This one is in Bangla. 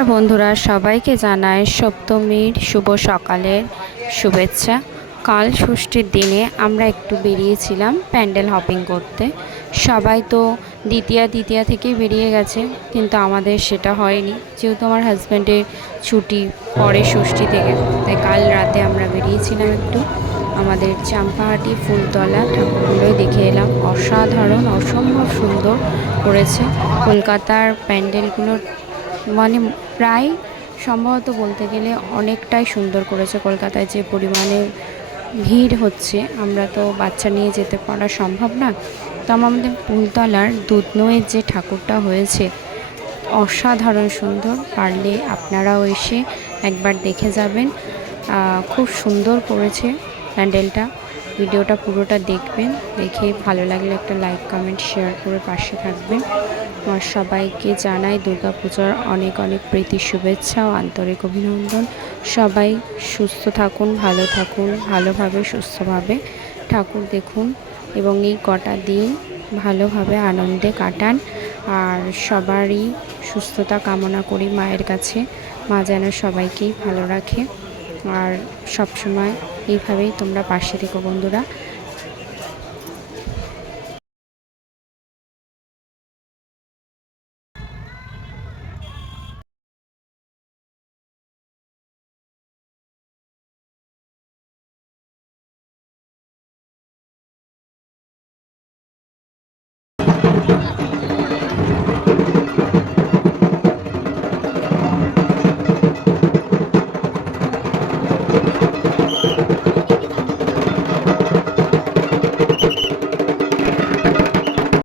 নমস্কার বন্ধুরা, সবাইকে জানাই সপ্তমীর শুভ সকালের শুভেচ্ছা। কাল ষষ্ঠীর দিনে আমরা একটু বেরিয়েছিলাম প্যান্ডেল হপিং করতে। সবাই তো দ্বিতীয়া থেকেই বেরিয়ে গেছে, কিন্তু আমাদের সেটা হয়নি, যেহেতু আমার হাজব্যান্ডের ছুটি পরে ষষ্ঠী থেকে, তাই কাল রাতে আমরা বেরিয়েছিলাম একটু আমাদের চাম্পাহাটি ফুলতলা ঠাকুরগুলোই দেখে এলাম। অসাধারণ, অসম্ভব সুন্দর করেছে কলকাতার প্যান্ডেলগুলোর, মানে প্রায় সম্ভবত বলতে গেলে অনেকটাই সুন্দর করেছে। কলকাতায় যে পরিমাণে ভিড় হচ্ছে, আমরা তো বাচ্চা নিয়ে যেতে পারা সম্ভব না, তো আমাদের ফুলতলার দুধনইয়ের যে ঠাকুরটা হয়েছে অসাধারণ সুন্দর। পারলে আপনারাও এসে একবার দেখে যাবেন, খুব সুন্দর করেছে প্যান্ডেলটা। ভিডিওটা পুরোটা দেখবেন, দেখে ভালো লাগলে একটা লাইক কমেন্ট শেয়ার করে পাশে থাকবেন। আমার সবাইকে জানাই দুর্গাপূজার অনেক অনেক প্রীতি শুভেচ্ছা ও আন্তরিক অভিনন্দন। সবাই সুস্থ থাকুন, ভালো থাকুন, ভালোভাবে সুস্থভাবে ঠাকুর দেখুন এবং এই কটা দিন ভালোভাবে আনন্দে কাটান। আর সবারই সুস্থতা কামনা করি মায়ের কাছে, মা যেন সবাইকেই ভালো রাখে। আর সবসময় এইভাবেই তোমরা পাশে থেকো বন্ধুরা।